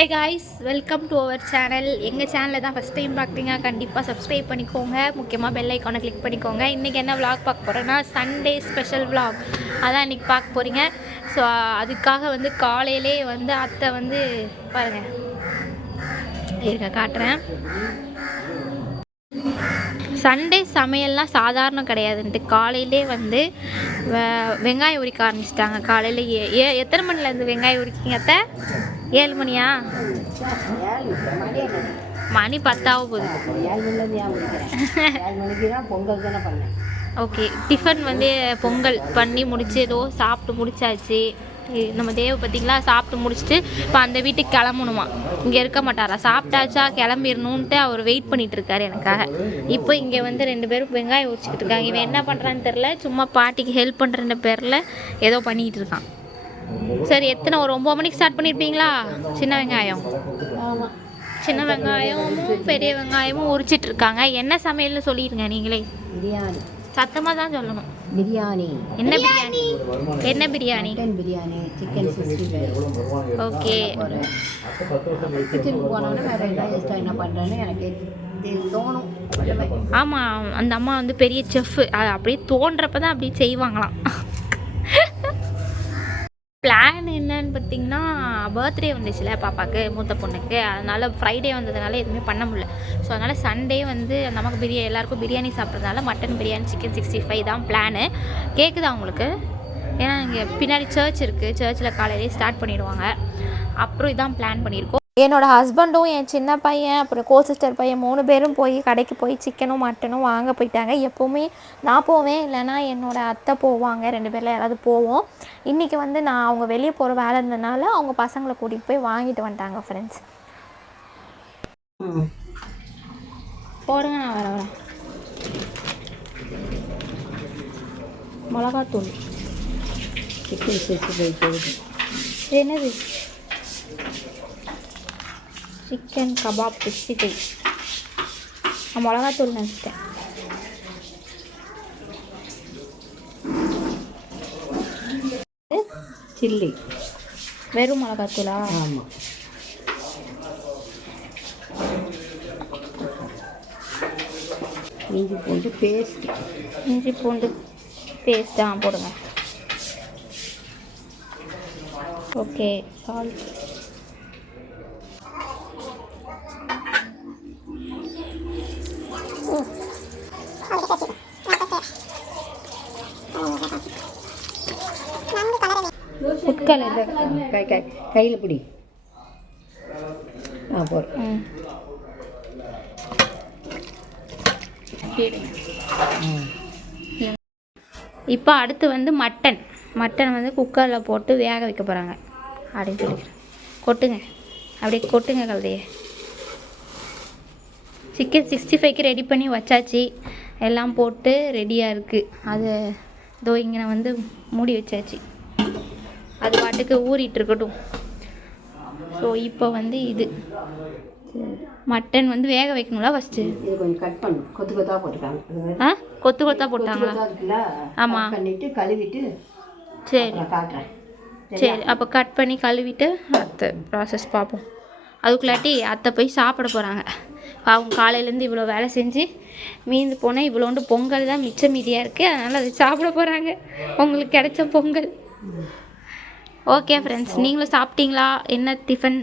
Hi guys, welcome to our channel. எங்கள் சேனலில் தான் ஃபஸ்ட் டைம் பார்க்குறீங்க, கண்டிப்பாக சப்ஸ்கிரைப் பண்ணிக்கோங்க. முக்கியமாக பெல் ஐக்கானை கிளிக் பண்ணிக்கோங்க. இன்றைக்கி என்ன விளாக் பார்க்க போகிறேன்னா சண்டே ஸ்பெஷல் விளாக் அதான் இன்றைக்கி பார்க்க போகிறீங்க. ஸோ அதுக்காக வந்து காலையிலே வந்து அத்தை வந்து பாருங்கள் இருக்க காட்டுறேன். சண்டே சமையல்லாம் சாதாரணம் கிடையாதுன்ட்டு காலையிலே வந்து வெங்காயம் உரிக்க ஆரம்பிச்சிட்டாங்க. காலையில் எத்தனை மணிலேருந்து வெங்காயம் உரிக்கிங்க அத்தை? 7 மணியா? மணி 10 போகுது. ஓகே, டிஃபன் வந்து பொங்கல் பண்ணி முடிச்சு ஏதோ சாப்பிட்டு முடிச்சாச்சு. நம்ம தேவை பார்த்திங்களா, சாப்பிட்டு முடிச்சுட்டு இப்போ அந்த வீட்டுக்கு கிளம்பணுமா. இங்கே இருக்க மாட்டாரா, சாப்பிட்டாச்சா கிளம்பிடணுன்ட்டு அவர் வெயிட் பண்ணிகிட்ருக்காரு எனக்காக. இப்போ இங்கே வந்து 2 பேரும் வெங்காயம் உரிச்சிக்கிட்டு இருக்காங்க. இவன் என்ன பண்ணுறான்னு தெரில, சும்மா பாட்டிக்கு ஹெல்ப் பண்ணுற பேரில் ஏதோ பண்ணிக்கிட்டு இருக்கான். சரி, ஒரு 9 மணிக்கு ஸ்டார்ட் பண்ணியிருப்பீங்களா? சின்ன வெங்காயம் சின்ன வெங்காயமும் பெரிய வெங்காயமும் உரிச்சிட்டு இருக்காங்க. என்ன சமையல்னு சொல்லிடுங்க நீங்களே. பிரியாணி சத்தமாக தான் சொல்லணும். பிரியாணி. என்ன பிரியாணி? என்ன பிரியாணி? பிரியாணி, சிக்கன் 65. ஓகே. கிச்சனுக்கு போனோன்னா வேறு எதாவது என்ன பண்ணுறேன்னு எனக்கு தோணும். ஆமாம், அந்த அம்மா வந்து பெரிய செஃப். அது அப்படியே தோன்றப்ப தான் அப்படியே செய்வாங்களாம். பிளான் என்னன்னு பார்த்தீங்கன்னா, பர்த்டே வந்துச்சுல பாப்பாவுக்கு, மூத்த பொண்ணுக்கு. அதனால் ஃப்ரைடே வந்ததுனால எதுவுமே பண்ண முடியல. ஸோ அதனால் சண்டே வந்து நமக்கு எல்லாேருக்கும் பிரியாணி சாப்பிட்றதுனால மட்டன் பிரியாணி, சிக்கன் 65 தான் பிளானு. கேட்குதா உங்களுக்கு? ஏன்னா இங்கே பின்னாடி சர்ச் இருக்குது, சர்ச்சில் காலையிலே ஸ்டார்ட் பண்ணிவிடுவாங்க. அப்புறம் இதான் பிளான் பண்ணியிருக்கோம். என்னோடய ஹஸ்பண்டும் என் சின்ன பையன் அப்புறம் சிஸ்டர் பையன் 3 பேரும் போய் கடைக்கு போய் சிக்கனும் மட்டனும் வாங்க போயிட்டாங்க. எப்போவுமே நான் போவேன், இல்லைனா என்னோடய அத்தை போவாங்க. 2 பேரில் யாராவது போவோம். இன்றைக்கி வந்து நான் அவங்க வெளியே போகிற வேலை இருந்ததுனால அவங்க பசங்களை கூட்டிகிட்டு போய் வாங்கிட்டு வந்துட்டாங்க. ஃப்ரெண்ட்ஸ் போடுங்க, நான் வரேன். மிளகாத்தூள், சிக்கன் 65. என்னது? Chicken kebab 65. நான் மிளகாத்தூள் நினச்சிட்டேன். சில்லி வெறும் மிளகாத்தூளா? ஆமாம். இஞ்சி பூண்டு பேஸ்ட். இஞ்சி பூண்டு பேஸ்ட் தான் போடுங்க. Okay, salt. ஃபுட் கலர் கையில் பிடி. போடுறேன். இப்போ அடுத்து வந்து மட்டன் வந்து குக்கரில் போட்டு வேக வைக்க போகிறாங்க அப்படின்னு சொல்லிக்கிறேன். கொட்டுங்க, அப்படியே கொட்டுங்க கலதையே. சிக்கன் 65க்கு ரெடி பண்ணி வச்சாச்சு. எல்லாம் போட்டு ரெடியாக இருக்குது. அது இதோ இங்கே வந்து மூடி வச்சாச்சு. அது பாட்டுக்கு ஊறிட்டு இருக்கட்டும். ஸோ இப்போ வந்து இது மட்டன் வந்து வேக வைக்கணும்ல ஃபஸ்ட்டு. இது கொஞ்சம் கட் பண்ணு. கொத்து கொத்தாக போட்டுருக்காங்க. கொத்து கொத்தாக போட்டாங்களா? ஆமாம், பண்ணிவிட்டு கழுவிட்டு சரி காட்டுறேன். சரி, அப்போ கட் பண்ணி கழுவிட்டு அடுத்த ப்ராசஸ் பார்ப்போம். அதுக்குள்ளாட்டி அத்தை போய் சாப்பிட போகிறாங்க. அவங்க காலையிலேருந்து இவ்வளோ வேலை செஞ்சு மீந்து போனால் இவ்வளோண்டு பொங்கல் தான் மிச்சம் மீதியாக இருக்குது. அதனால் அதை சாப்பிட போகிறாங்க. உங்களுக்கு கிடைச்ச பொங்கல். ஓகே ஃப்ரெண்ட்ஸ், நீங்களும் சாப்பிட்டீங்களா? என்ன டிஃபன்?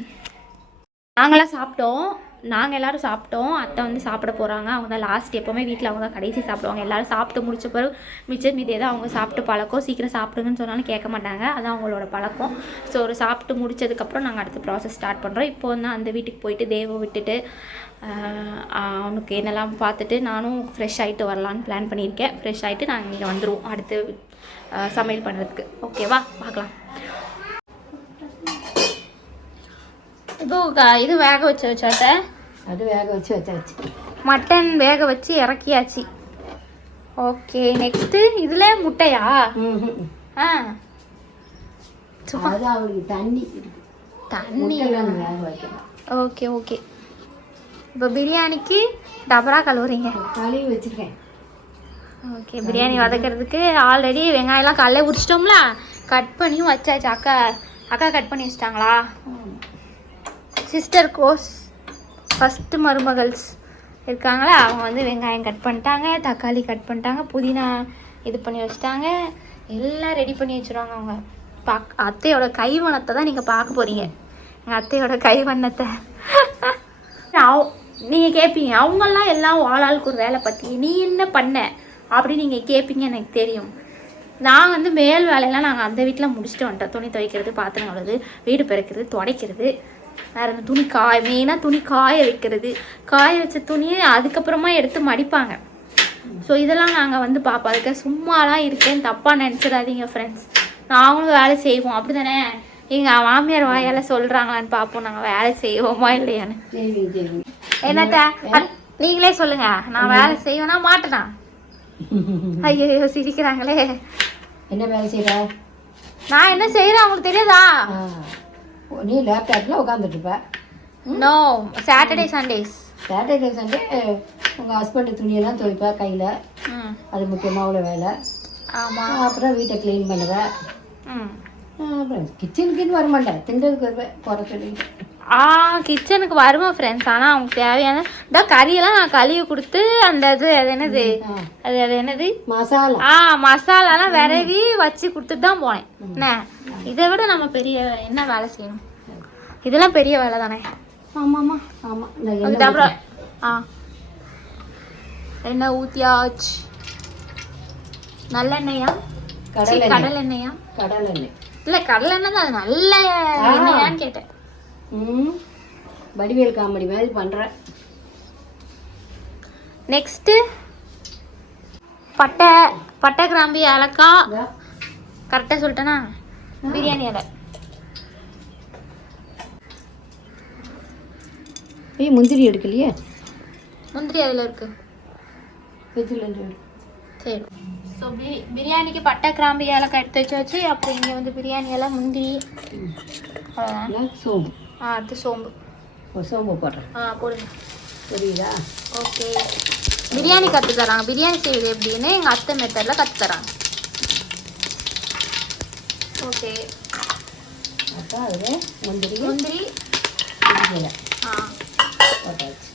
நாங்கள் எல்லோரும் சாப்பிட்டோம். அத்தை வந்து சாப்பிட போகிறாங்க. அவங்க தான் லாஸ்ட். எப்போவுமே வீட்டில் அவங்க தான் கடைசி சாப்பிடுவாங்க. எல்லோரும் சாப்பிட்டு முடிச்ச பிறகு மிச்சம் மீதியை தான் அவங்க சாப்பிட்டு பழக்கம். சீக்கிரம் சாப்பிடுங்கன்னு சொன்னாலும் கேட்க மாட்டாங்க. அதான் அவங்களோட பழக்கம். ஸோ ஒரு சாப்பிட்டு முடிச்சதுக்கப்புறம் நாங்கள் அடுத்த ப்ராசஸ் ஸ்டார்ட் பண்ணுறோம். இப்போ வந்து அந்த வீட்டுக்கு போயிட்டு தேவை விட்டுட்டு அவனுக்கு என்னெல்லாம் பார்த்துட்டு நானும் ஃப்ரெஷ் ஆகிட்டு வரலான்னு பிளான் பண்ணியிருக்கேன். ஃப்ரெஷ் ஆகிட்டு நாங்கள் இங்கே வந்துடுவோம் அடுத்து சமையல் பண்ணுறதுக்கு. ஓகேவா, பார்க்கலாம். இப்போ இது வேக வச்சாட்ட, அது வேக வச்சாச்சு. மட்டன் வேக வச்சு இறக்கியாச்சு. ஓகே, நெக்ஸ்ட்டு இதில் முட்டையா? அது அவளுக்கு தண்ணி வேக வைக்கலாம். Okay okay. இப்போ பிரியாணிக்கு டபரா கழுவுறீங்க? கழுவி வச்சுருக்கேன். ஓகே, பிரியாணி வதக்கிறதுக்கு ஆல்ரெடி வெங்காயம்லாம் காலைல உரிச்சிட்டோம்ல, கட் பண்ணியும் வச்சாச்சு. அக்கா கட் பண்ணி வச்சிட்டாங்களா? சிஸ்டர் கோஸ் ஃபஸ்ட்டு மருமகள்ஸ் இருக்காங்களா, அவங்க வந்து வெங்காயம் கட் பண்ணிட்டாங்க, தக்காளி கட் பண்ணிட்டாங்க, புதினா இது பண்ணி வச்சுட்டாங்க, எல்லாம் ரெடி பண்ணி வச்சுருவாங்க. அவங்க அத்தையோட கைவண்ணத்தை தான் நீங்கள் பார்க்க போகிறீங்க. எங்கள் அத்தையோட கைவண்ணத்தை நீங்கள் கேட்பீங்க, அவங்கெல்லாம் எல்லாம் ஆளாளுக்கு ஒரு வேலை பற்றி நீ என்ன பண்ண அப்படின்னு நீங்கள் கேட்பீங்க. எனக்கு தெரியும். நான் வந்து மேல் வேலையெல்லாம் நாங்கள் அந்த வீட்டில் முடிச்சுட்டு வந்துட்டோம். துணி துவைக்கிறது, பாத்திரம் கழுவுறது, வீடு பெருக்கிறது, துடைக்கிறது, வேறு இந்த துணி மெயினாக துணி காய வைக்கிறது, காய வச்ச துணியை அதுக்கப்புறமா எடுத்து மடிப்பாங்க. ஸோ இதெல்லாம் நாங்கள் வந்து பார்ப்போம். அதுக்கு சும்மாலாம் இருக்கேன்னு தப்பாக நினச்சிடாதீங்க ஃப்ரெண்ட்ஸ். நாங்களும் வேலை செய்வோம், அப்படி தானே? எங்கள் மாமியார் வாயால் சொல்கிறாங்களான்னு பார்ப்போம், நாங்கள் வேலை செய்வோமா இல்லையான்னு. என்னத்த நீங்களே சொல்லுங்கள், நான் வேலை செய்வேனா மாட்டேனா? ஐயோ சிரிக்கிறாங்களே. என்ன வேலை செய்கிற? நான் என்ன செய்கிறேன் அவங்களுக்கு தெரியாதா? நீ லேப்டாப்பில் உட்காந்துட்டுருப்ப. நோ, சாட்டர்டே சண்டே உங்கள் ஹஸ்பண்டு துணியெல்லாம் துவைப்பா கையில். அது முக்கியமாக அவ்வளோ வேலை. ஆமாம். அப்புறம் வீட்டை க்ளீன் பண்ணுவேன். அப்புறம் கிச்சனுக்குன்னு வரமாட்டேன், தின்றதுக்கு வருவேன் போகிற சொல்லிட்டு. கிச்சனுக்கு வருவேன் ஃப்ரெண்ட்ஸ். ஆனால் அவங்க தேவையான இந்த கறியெல்லாம் நான் கழுவி கொடுத்து அந்த இது அது என்னது அது என்னது மசாலா மசாலாலாம் விரவி வச்சு கொடுத்துட்டு தான் போனேன். என்ன இதை விட நம்ம பெரிய என்ன வேலை செய்யணும்? இதெல்லாம் பெரிய வேலை தானே. ஆமாம்மா ஆமாம். அதுக்கப்புறம் என்ன ஊற்றியாச்சு? நல்லெண்ணெயா? கடலெண்ணெயா? கடலெண்ணெய் இல்லை கடலெண்ணெய் தான். அது நல்ல எண்ணெயான்னு கேட்டேன். வடிவேல் காமெடி மாதிரி பண்ணுறேன். நெக்ஸ்ட்டு பட்டை கிராம்பு ஏலக்காய். கரெக்டாக சொல்லிட்டேனா? பிரியாணி இலை. முந்திரி எடுக்கலையே? முந்திரி அதில் இருக்கு. சரி. ஸோ பிரியாணிக்கு பட்டை கிராம்பு ஏலக்காய் எடுத்து வச்சு. அப்புறம் இங்கே வந்து பிரியாணி இலை, முந்திரி, சோம்பு. அடுத்து சோம்பு. சோம்பு போடுறேன். போடுங்க. புரியுதா? ஓகே. பிரியாணி கற்று தராங்க. பிரியாணி செய்வது எப்படின்னு எங்கள் அத்தை மெத்தடில் கற்று தராங்க. ஓகே. அப்போ அதில் முந்திரி போட்டாச்சு.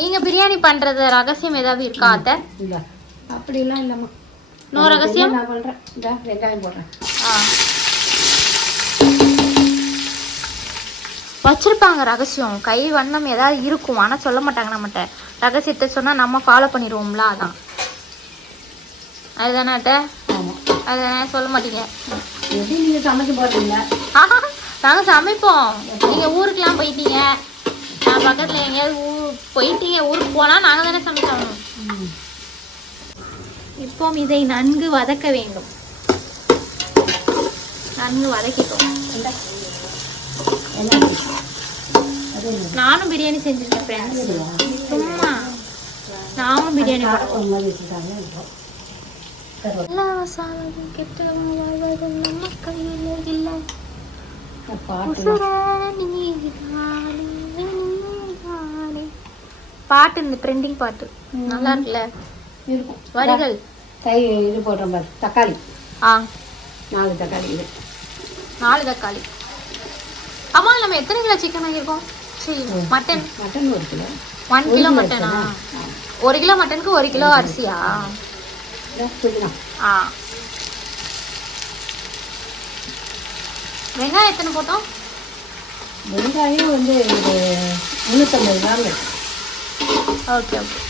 நீங்கள் பிரியாணி பிரியாணி பண்ணுறது ரகசியம் ஏதாவது இருக்கா அத்தை? இல்லை அப்படிலாம் இல்லைம்மா. நோ ரகசியம். நான் பண்ணுறேன். இந்த வெங்காயம் போடுறேன். வச்சுருப்பாங்க ரகசியம், கை வண்ணம் ஏதாவது இருக்கும். ஆனால் சொல்ல மாட்டாங்க நம்மகிட்ட. ரகசியத்தை சொன்னால் நம்ம ஃபாலோ பண்ணிடுவோம்ல, அதான். அதுதானே அட்ட? ஆமாம். அதுதானே சொல்ல மாட்டீங்க. எப்படி நீங்கள் சமைக்க போகிறீங்களா? நாங்கள் சமைப்போம். நீங்கள் ஊருக்கெலாம் போயிட்டீங்க, நான் பக்கத்தில் எங்கேயாவது போயிட்டீங்க, ஊருக்கு போனால் நாங்கள் தானே சமைக்கணும். இப்போ இதை நன்கு வதக்க வேண்டும். நன்கு வதக்கிட்டோம். நானும் பிரியாணி செஞ்சிருக்கேன் ஃப்ரெண்ட்ஸ். சும்மா நானும் பிரியாணி எல்லா மசாலாவும் கெட்டவும் வாழ்வதும் நம்ம கையில் இல்லை. பாட்டு இந்த ட்ரெண்டிங் பாட்டு நல்லா இருக்குல்ல? இருக்கும். வரிகள் இது போடுறோம் பாரு. தக்காளி 4 தக்காளி. இது 4 தக்காளி. அம்மா நம்ம எத்தனை கிலோ சிக்கன் வாங்கியிருக்கோம்? சரி, மட்டன் 1 கிலோ. 1 கிலோ மட்டனா? 1 கிலோ மட்டனுக்கு 1 கிலோ அரிசியா? வெங்காயம் எத்தனை போட்டோம்? வெங்காயம் வந்து 350 கிராம். Okay okay.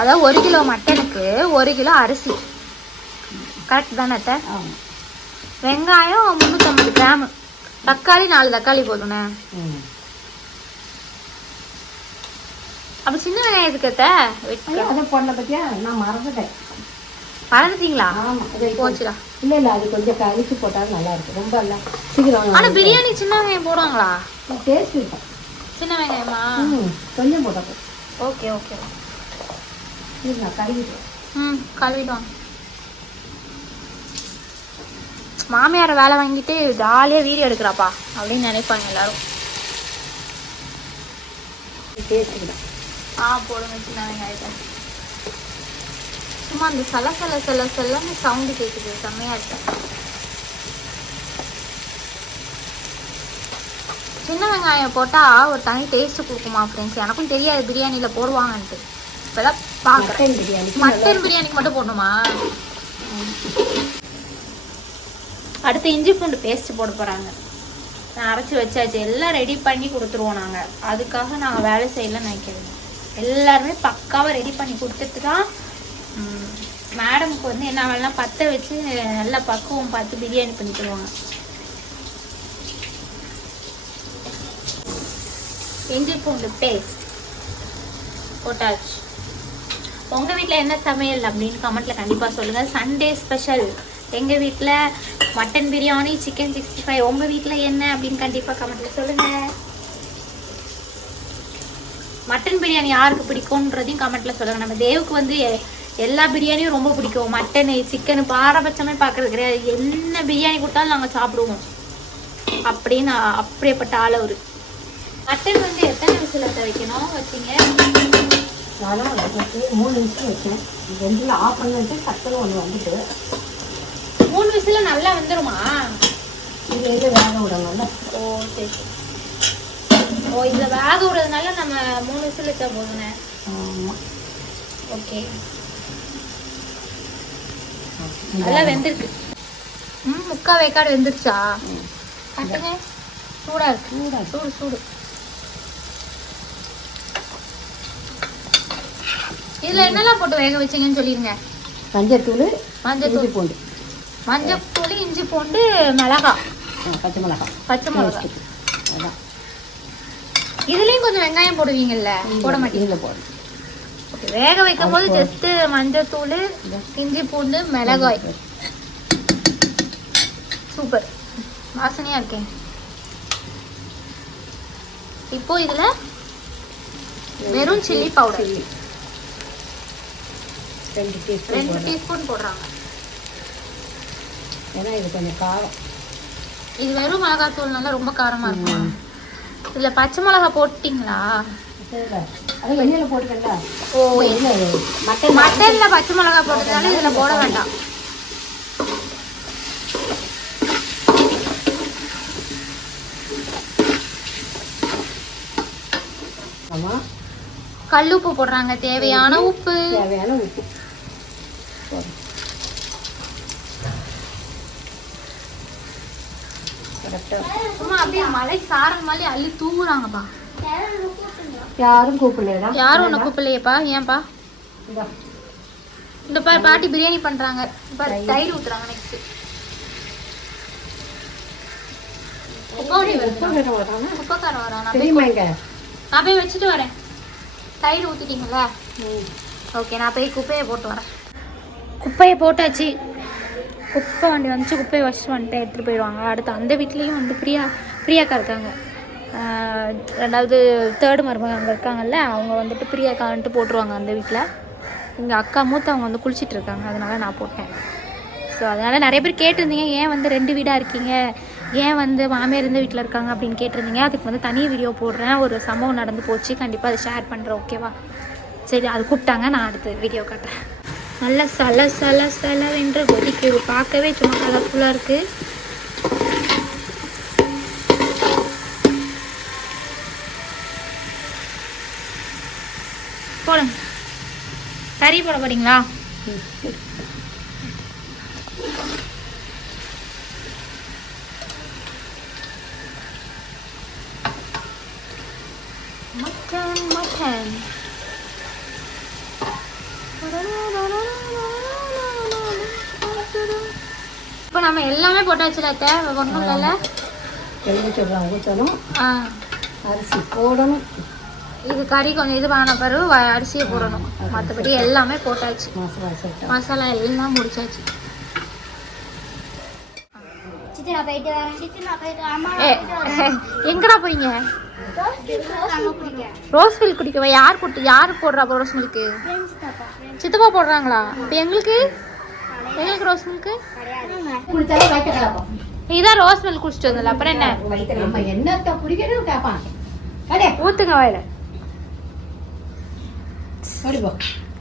அதாவது 1 கிலோ மட்டனுக்கு 1 கிலோ அரிசி. கரெக்ட் தானே அத்தை? வெங்காயம் 350 கிராம். தக்காளி 4 தக்காளி போதுண்ணே. அப்போ சின்ன வெங்காயம் எதுக்கு அத்தை? அதை போடல பற்றியா? நான் மறந்துட்டேன். மறந்துட்டீங்களா? ஆமாம், போச்சுடா. இல்லை இல்லை, அது கொஞ்சம் கழிச்சு போட்டாலும் நல்லா இருக்கும். ரொம்ப இல்லை சீக்கிரம். ஆனால் பிரியாணி சின்ன வெங்காயம் போடுவாங்களா? டேஸ்ட் இருக்கும். சின்ன வெங்காயமா? கொஞ்சம் போட்டப்போ. Okay okay. நான் கழுவிட்டேன். கழுவிடுவாங்க. மாமியாரை வேலை வாங்கிட்டு ஜாலியாக வீடியோ எடுக்கிறாப்பா அப்படின்னு நினைப்பாங்க எல்லாரும். போடுங்க சின்ன வெங்காயத்தை. சும்மா அந்த செல்லன்னு சவுண்டு கேட்குது. செம்மையாக இருக்கு. சின்ன வெங்காயம் போட்டால் ஒரு தனி டேஸ்ட்டு கொடுக்குமா ஃப்ரெண்ட்ஸ். எனக்கும் தெரியாது பிரியாணியில் போடுவாங்கன்ட்டு. இப்போதான் பார்க்குறேன். மட்டன் பிரியாணிக்கு மட்டும் போடணுமா? அடுத்து இஞ்சி பூண்டு பேஸ்ட்டு போட போகிறாங்க. நான் அரைச்சி வச்சாச்சு, எல்லாம் ரெடி பண்ணி கொடுத்துருவோம் நாங்கள். அதுக்காக நாங்கள் வேலை செய்யலன்னு நினைக்கிறேன். எல்லாருமே பக்காவாக ரெடி பண்ணி கொடுத்துட்டு தான் மேடமுக்கு வந்து என்ன வேணாலும் பற்ற வச்சு நல்லா பக்குவம் பார்த்து பிரியாணி பண்ணி தருவாங்க. இஞ்சி பூண்டு பேஸ்ட் போட்டாச்சு. உங்கள் வீட்டில் என்ன சமையல் அப்படின்னு கமெண்ட்டில் கண்டிப்பாக சொல்லுங்கள். சண்டே ஸ்பெஷல் எங்கள் வீட்டில் மட்டன் பிரியாணி, சிக்கன் 65. உங்கள் வீட்டில் என்ன அப்படின்னு கண்டிப்பாக கமெண்ட்டில் சொல்லுங்கள். மட்டன் பிரியாணி யாருக்கு பிடிக்கும்ன்றதையும் கமெண்ட்டில் சொல்லுங்கள். நம்ம தேவுக்கு வந்து எல்லா பிரியாணியும் ரொம்ப பிடிக்கும். மட்டனு, சிக்கனு பாரபட்சமே பார்க்குறது கிடையாது. என்ன பிரியாணி கொடுத்தாலும் நாங்கள் சாப்பிடுவோம் அப்படின்னு அப்படியேப்பட்ட ஆள் அவர். மட்டன் வந்து எத்தனை விசில் வைக்கணும் வச்சிங்க? 3 விசில் வச்சேன். 2 ஆஃப் பண்ணிட்டு சத்தம் ஒன்று வந்துட்டு 3 விசில் நல்லா வந்துருமா? இது வேக விடணும்ல. ஓ சரி. ஓ இதில் வேக விடுறதுனால நம்ம 3 விசில் வச்சா போதுண்ணே. ஆமாம். ஓகே, நல்லா வெந்திருக்கு. முக்கால் வேக்காடு வெந்துருச்சா? கட்டுங்க. சூடாக இருக்கு. சூடு சூடு. இதில் என்னெல்லாம் போட்டு வேக வச்சிங்கன்னு சொல்லிடுங்க. மஞ்சத்தூள், மஞ்சத்தூள், பூண்டு, மஞ்சத்தூள், இஞ்சி பூண்டு, மிளகாய், பச்சை மிளகாய். அதான். இதுலேயும் கொஞ்சம் வெங்காயம் போடுவீங்கல்ல? போட மாட்டீங்க? போடும். வேக வைக்கும் போது ஜஸ்ட் மஞ்சத்தூள், இஞ்சி பூண்டு, மிளகாய். சூப்பர், வாசனையா இருக்கேன். இப்போ இதுல வெறும் சில்லி பவுடர் 2 டீஸ்பூன் போடுறாங்க. ஏன்னா இது கொஞ்சம் காரம். இது வெறும் மிளகாய் தூள்னால ரொம்ப காரமா இருக்கும். இதுல பச்சை மிளகாய் போட்டீங்களா? அது எண்ணெயில் போட்டுக்கல. ஓ மட்டன்ல பச்சை மிளகாய் போட்டதுனால இதுல போட வேண்டாம். ஆமா, கல்லுப்பு போடுறாங்க. தேவையான உப்பு. சும்மா அப்படியே மலை சாரல் மாதிரி அள்ளி தூங்குறாங்கப்பா. யாரும் கூப்பிடலையா? யாரும் ஒண்ணு கூப்பிடலையேப்பா. ஏன்பா? இந்த பாரு பாட்டி பிரியாணி பண்றாங்க. பாரு தயிர் ஊத்துறாங்க. நெக்ஸ்ட் உப்பக்காரம் வரான். நான் போய் வச்சுட்டு வரேன். தயிர் ஊற்றிட்டீங்களா? ஓகே, நான் போய் குப்பையை போட்டு வரேன். குப்பையை போட்டாச்சு. குப்பை வண்டி வந்துச்சு. குப்பையை வச்சுட்டு வந்துட்டு எடுத்துகிட்டு போயிடுவாங்க. அடுத்து அந்த வீட்லேயும் வந்து பிரியாக்கா இருக்காங்க. 2வது 3rd மருமக அங்கே இருக்காங்கல்ல, அவங்க வந்துட்டு பிரியாக்கான்ட்டு போட்டுருவாங்க அந்த வீட்டில். எங்கள் அக்கா மூத்தவங்க வந்து குளிச்சிட்டு இருக்காங்க, அதனால நான் போட்டேன். ஸோ அதனால் நிறைய பேர் கேட்டிருந்தீங்க, ஏன் வந்து 2 வீடாக இருக்கீங்க, ஏன் வந்து மாமியார் இருந்த வீட்டில் இருக்காங்க அப்படின்னு கேட்டிருந்தீங்க. அதுக்கு வந்து தனி வீடியோ போடுறேன். ஒரு சம்பவம் நடந்து போச்சு, கண்டிப்பாக அதை ஷேர் பண்ணுறேன். ஓகேவா? சரி, அது கூப்பிட்டாங்க, நான் அடுத்த வீடியோ காட்டுறேன். நல்லா சல என்று கொதிக்குது. பார்க்கவே சும்மா கலர்ஃபுல்லாக இருக்குது. போடுங்க. கறி போட போறீங்களா? மட்டன் இப்போ நம்ம எல்லாமே போட்டாச்சுல. தேவை ஒன்றும் இல்லைல்ல. எலுமிச்சம்பழம் ஊற்றணும், அரிசி போடணும். இது கறி கொஞ்சம் இது வாங்கின பிறகு அரிசியை போடணும். மற்றபடி எல்லாமே போட்டாச்சு. மசாலா எல்லாம் முடிச்சாச்சு. எங்கடா போறீங்க? ரோஸ் மில்க் குடிக்கவா? யார் போடுறா ரோஸ் மில்க்கு? சித்தப்பா போடுறாங்களா? இப்போ எங்களுக்கு ரோஸ் மில்க்கு இதான் ரோஸ் மில்க் குடிச்சிட்டு வந்தல. அப்புறம் என்ன ஊத்துங்க வாயில.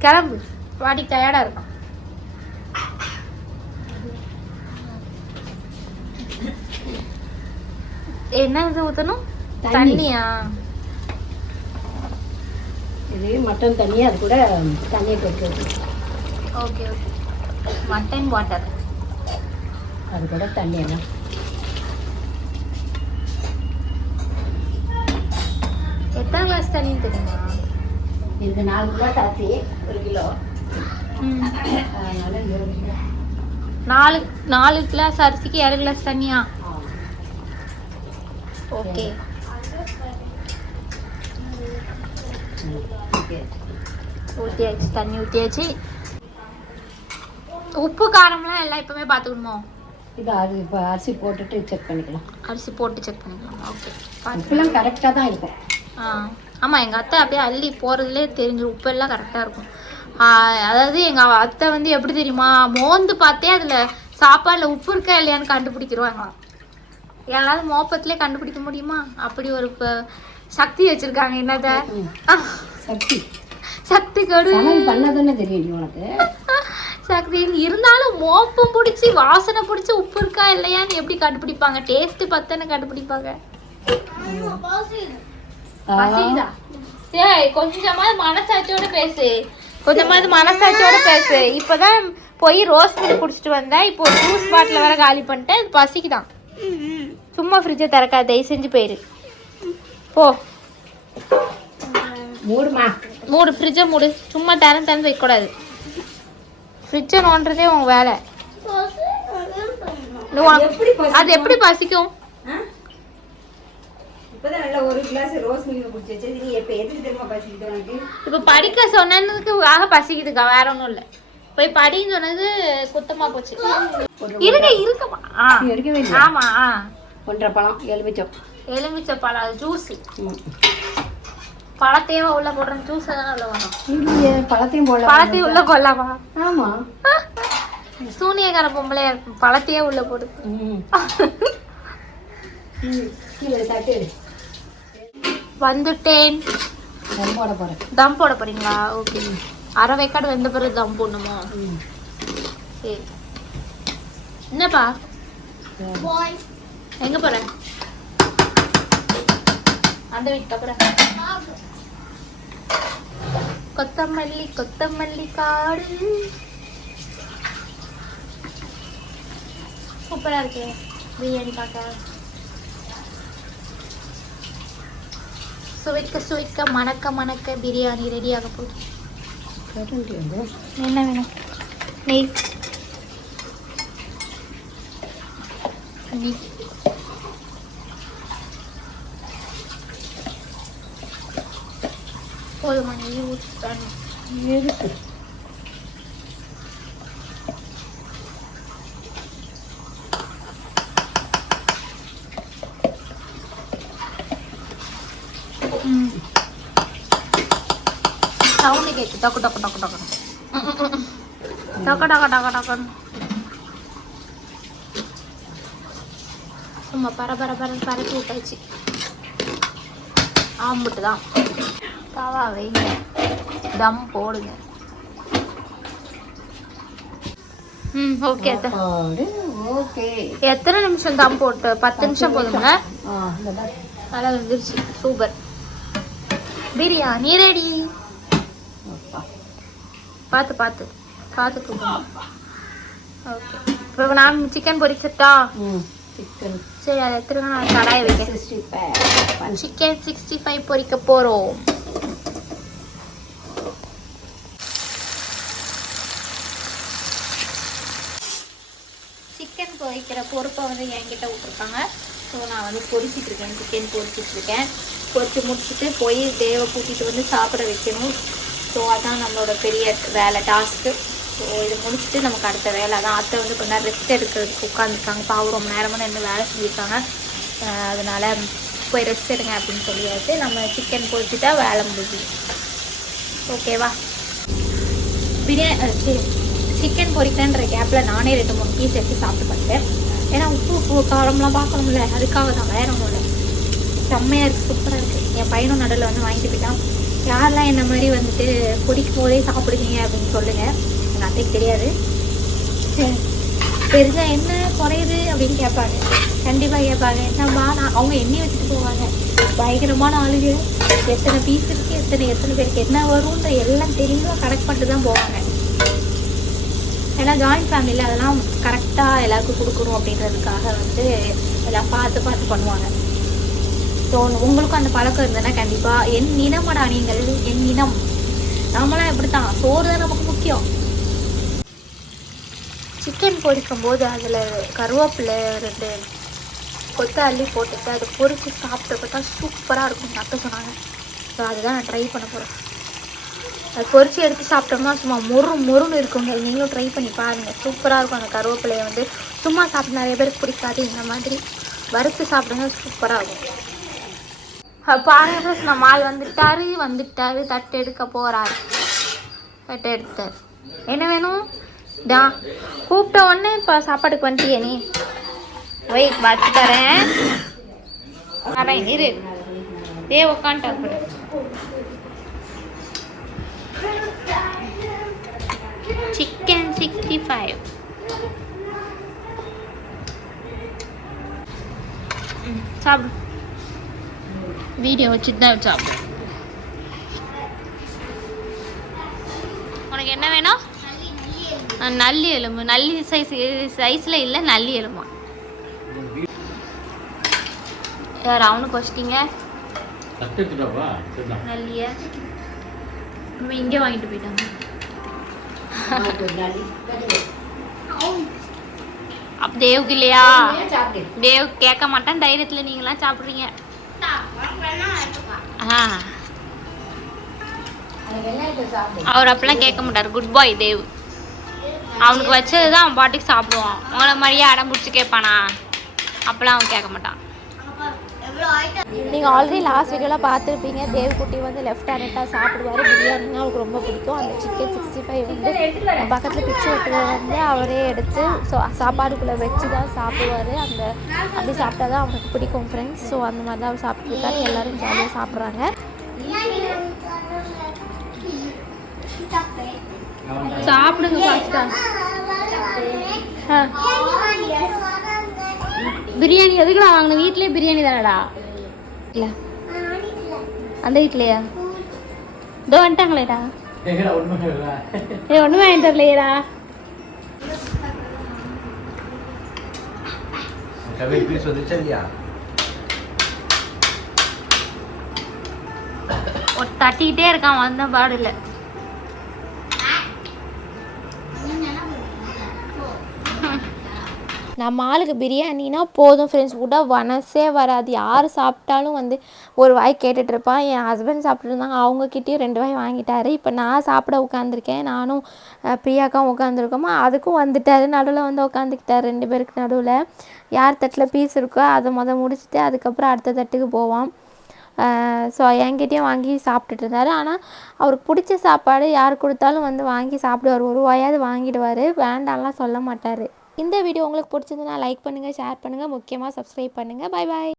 கிளம்பு, பாடி டயர்டா இருக்கும். என்ன இது ஊற்றணும்? தண்ணியா? இது மட்டன் தண்ணி, அது கூட தண்ணியை கொட்டுறது. Okay okay. மட்டன் வாட்டர், அது கூட தண்ணி எல்லாம். எத்தனை கிளாஸ் தண்ணின்னு தெரியுமா? இதுக்கு 4 கிலோ அரிசி, 1 கிலோ. அதனால 7 கிலோ. 4 கிளாஸ் அரிசிக்கு 7 கிளாஸ் தண்ணியா? ஓகே. ஊற்றியாச்சு, தண்ணி ஊற்றியாச்சு. உப்பு காரம்லாம் எல்லாம் இப்போவே பார்த்துக்கணுமோ? இது அது இப்போ அரிசி போட்டுட்டு செக் பண்ணிக்கலாம். அரிசி போட்டு செக் பண்ணிக்கலாம். ஓகே. உப்புலாம் கரெக்டாக தான் இருக்கும். ஆமாம், எங்கள் அத்தை அப்படியே அள்ளி போகிறதுலே தெரிஞ்சு உப்பெல்லாம் கரெக்டாக இருக்கும். அதாவது எங்கள் அத்தை வந்து எப்படி தெரியுமா, மோந்து பார்த்தே அதில் சாப்பாடில் உப்பு இருக்கா இல்லையான்னு கண்டுபிடிச்சிருவாங்களாம். யாராவது மோப்பத்திலே கண்டுபிடிக்க முடியுமா? அப்படி ஒரு சக்தி வச்சுருக்காங்க. என்னத சக்தி? சக்தி கடு பண்ணதானே தெரியும் உனக்கு. சக்தி இருந்தாலும் மோப்பம் பிடிச்சி வாசனை பிடிச்சி உப்பு இருக்கா இல்லையான்னு எப்படி கண்டுபிடிப்பாங்க? டேஸ்ட் பார்த்தானே கண்டுபிடிப்பாங்க. ஏய், கொஞ்சமாவது மனசாட்சியோட பேசு, கொஞ்சமாவது மனசாட்சியோட பேசு. இப்போதான் போய் ரோஸ் மில்க் குடிச்சிட்டு வந்தேன். இப்போ ஒரு ஜூஸ் பாட்டில் வேற காலி பண்ணிட்டேன். அது பசிக்குதான். சும்மா ஃப்ரிட்ஜை திறக்காத, தயவு செஞ்சு போயிரு. போ மூடுமா, மூடு, ஃப்ரிட்ஜை மூடு. சும்மா திறந்து வைக்கக்கூடாது. ஃப்ரிட்ஜை நோண்டுறதே உன் வேலை. அது எப்படி பசிக்கும்? இப்போ படிக்க சொன்னதுக்காக பசிக்குதுக்கா, வேற ஒன்றும் இல்லை. போய் படின்னு சொன்னது குத்தமா போச்சு. இருக்குமா? ஆமா, 1.5 பழம், எலுமிச்சை பழம் ஜூஸ். பழத்தையே உள்ள போடுறேன், ஜூஸ் தானே உள்ள வரும். பழத்தையும் உள்ள கொள்ளவா? ஆமா, சூனியக்கார பொம்பளையா இருக்கும். பழத்தையே உள்ள போடு. வந்துட்டேன். தம் போட போறீங்களா? ஓகே. அரை வேக்காடு வெந்த பிறகு தம் போடணுமோ? சரி. என்னப்பா எங்க போற? அந்த வீட்டுக்கு அப்புறம் கொத்தமல்லி கொத்தமல்லி காடு. சூப்பரா இருக்கு பிரியாணி பார்க்க. சுவைக்க சுவைக்க மணக்க மணக்க பிரியாணி ரெடி ஆக போகுது. என்ன வேணும்? நெய். போதுமா? நெய் ஊற்றிட்டாங்க. சவுண்டு கேட்கு. டக்கு டக்கு டக்கு டக்கு டக்கு டக்கு டக்கு டக்குன்னு சும்மா பரப்பி விட்டாச்சு. ஆம்பிட்டு தான். தவா வைங்க, தம் போடுங்க. ஓகே. ஓகே. எத்தனை நிமிஷம் தம் போட்டு? 10 நிமிஷம் போதுங்களா? நல்லா வந்துருச்சு. சூப்பர். பிரியாணி ரெடி. பார்த்து பார்த்து பார்த்து தூக்கணும். ஓகே. இப்போ நான் சிக்கன் பொரிச்சிட்டா? சரி, அதை எடுத்துருங்க. நான் கடாயை வைக்கிறேன். சிக்கன் 65 பொரிக்க போகிறோம். சிக்கன் பொரிக்கிற பொறுப்பை வந்து என்கிட்ட விட்டுருக்காங்க. ஸோ நான் வந்து பொரிச்சிட்ருக்கேன். சிக்கன் பொரிச்சிட்ருக்கேன். பொரிச்சு முடிச்சுட்டு போய் தேவை கூட்டிகிட்டு வந்து சாப்பிட வைக்கணும். ஸோ அதான் நம்மளோட பெரிய வேலை, டாஸ்க்கு. ஸோ இதை முடிச்சுட்டு நமக்கு அடுத்த வேலை தான். அத்தை வந்து கொஞ்ச நேரம் ரெஸ்ட் எடுக்கிறதுக்கு உட்காந்துருக்காங்க. பாவம் ரொம்ப நேரமாக என்ன வேலை செஞ்சுருக்காங்க. அதனால் போய் ரெஸ்ட் எடுங்க அப்படின்னு சொல்லியாச்சு. நம்ம சிக்கன் பொரிச்சுட்டா வேலை முடிஞ்சுது. ஓகேவா? பிரியாணி சரி, சிக்கன் பொரிக்கன்ற கேப்பில் நானே 2-3 பீஸ் எடுத்து சாப்பிட்டு பார்த்தேன். ஏன்னா உப்பு காரம்லாம் பார்க்கணும்ல, அதுக்காக தான், வேற ஒன்றும் இல்லை. செம்மையாக இருக்குது, சூப்பராக இருக்குது. என் பையனும் நடுவில் வந்து வாங்கிட்டு போயிட்டான். யாரெல்லாம் என்ன மாதிரி வந்துட்டு பொடிக்கும் போதே சாப்பிடுவீங்க அப்படின்னு சொல்லுங்கள். எங்கள் அத்தைக்கு தெரியாது. பெருசாக என்ன குறையுது அப்படின்னு கேட்பாங்க. கண்டிப்பாக கேட்பாங்க. என்னம்மா, அவங்க எண்ணெய் வச்சுட்டு போவாங்க. பயங்கரமான ஆளுங்க. எத்தனை பீஸ் இருக்குது, எத்தனை பேருக்கு என்ன வரும்ன்ற எல்லாம் தெளிவாக கரெக்ட் பண்ணிட்டு தான் போவாங்க. ஏன்னா ஜாயின்ட் ஃபேமிலியில் அதெல்லாம் கரெக்டாக எல்லாருக்கும் கொடுக்கணும் அப்படின்றதுக்காக வந்து எல்லாம் பார்த்து பண்ணுவாங்க. ஸோ உங்களுக்கும் அந்த பழக்கம் இருந்ததுன்னா கண்டிப்பாக என் இனமடா நீங்கள், என் இனம். நம்மளாம் எப்படி தான், சோறு தான் நமக்கு முக்கியம். சிக்கன் பொரிக்கும் போது அதில் கருவேப்பிலை 2 கொத்த அள்ளி போட்டுட்டு அதை பொரித்து சாப்பிட்றப்ப தான் சூப்பராக இருக்கும் அத்தை சொன்னாங்க. ஸோ அதுதான் நான் ட்ரை பண்ண போகிறேன். அது பொரித்து எடுத்து சாப்பிட்டோம்னா சும்மா மொறுன்னு இருக்குங்க. நீங்களும் ட்ரை பண்ணி பாருங்கள், சூப்பராக இருக்கும். அந்த கருவேப்பிலையை வந்து சும்மா சாப்பிட்டு நிறைய பேருக்கு பிடிக்காது, இந்த மாதிரி வறுத்து சாப்பிடுங்க, சூப்பராக இருக்கும். பாருங்க ப்ளஸ் நம்ம ஆள் வந்துட்டாரு. தட்டு எடுக்க போகிறாரு. தட்டு எடுத்தார். என்ன வேணும்? கூப்பிட்ட உடனே இப்போ சாப்பாடுக்கு வந்துட்டியே நீ. வெயிட் வச்சு தரேன் இரு. உட்காந்துட்டு சிக்கன் 65. சாப்பிடு. வீடியோ வச்சுட்டு தான் சாப்பிடு. உனக்கு என்ன வேணும்? நல்லி எலும்பு. நல்லி சைஸில் இல்லை, நல்லி எலும்பா. யார் அவனுக்கு வச்சிட்டீங்க நல்லிய? இங்கே வாங்கிட்டு போயிட்டாங்க. தேவுக்கு இல்லையா? தேவ் கேட்க மாட்டேன் தைரியத்தில் நீங்களாம் சாப்பிட்றீங்க. அவர் அப்பெல்லாம் கேட்க மாட்டார். குட் பாய் தேவ். அவனுக்கு வச்சது தான் அவன் பாட்டுக்கு சாப்பிடுவான். உங்களை மாதிரியே அடம் பிடிச்சி கேட்பானா? அப்பெல்லாம் அவன் கேட்க மாட்டான். நீங்கள் ஆல்ரெடி லாஸ்ட் வீடியோலாம் பார்த்துருப்பீங்க. தேவ்குட்டி வந்து லெஃப்ட் ஹேண்டாக சாப்பிடுவார். பிரியாணினா அவருக்கு ரொம்ப பிடிக்கும். அந்த சிக்கன் 65 வந்து பக்கத்தில் பிக்சர் எடுத்து வந்து அவரே எடுத்து சாப்பாடுக்குள்ளே வச்சு தான் சாப்பிடுவார். அப்படி சாப்பிட்டா தான் அவனுக்கு பிடிக்கும் ஃப்ரெண்ட்ஸ். ஸோ அந்த மாதிரி தான் அவர் சாப்பிட்ருக்காரு. எல்லோரும் ஜாலியாக சாப்பிட்றாங்க. சாப்பிடுங்க ஃபாஸ்ட்டா. பிரியாணி எதுக்குடா வாங்கணும்? வீட்லேயே பிரியாணி தானடா. இல்லை அந்த வீட்லையா? இதோ வந்துட்டாங்களேடா. ஒன்றுமே வாங்கிட்டு வரலையேடா. தட்டிக்கிட்டே இருக்கான், வந்த பாடு இல்லை. நம்ம ஆளுக்கு பிரியாணினா போதும் ஃப்ரெண்ட்ஸ். விட மனசே வராது. யார் சாப்பிட்டாலும் வந்து ஒரு வாய் கேட்டுட்ருப்பான். என் ஹஸ்பண்ட் சாப்பிட்டு இருந்தாங்க, அவங்கக்கிட்டேயும் 2 வாய் வாங்கிட்டாரு. இப்போ நான் சாப்பிட உட்காந்துருக்கேன். நானும் பிரியாக்காவும் உட்காந்துருக்கோமா, அதுக்கும் வந்துட்டார். நடுவில் வந்து உட்காந்துக்கிட்டார். 2 பேருக்கு நடுவில் யார் தட்டில் பீஸ் இருக்கோ அதை முடிச்சுட்டு அதுக்கப்புறம் அடுத்த தட்டுக்கு போவான். ஸோ என்கிட்டேயும் வாங்கி சாப்பிட்டுட்டு இருந்தார். ஆனால் அவருக்கு பிடிச்ச சாப்பாடு யார் கொடுத்தாலும் வந்து வாங்கி சாப்பிடுவார். ஒரு வாயாவது வாங்கிடுவார், வேண்டாம்லாம் சொல்ல மாட்டார். இந்த வீடியோ உங்களுக்கு பிடிச்சிருந்துன்னா லைக் பண்ணுங்கள், ஷேர் பண்ணுங்கள், முக்கியமாக சப்ஸ்கிரைப் பண்ணுங்கள். Bye bye.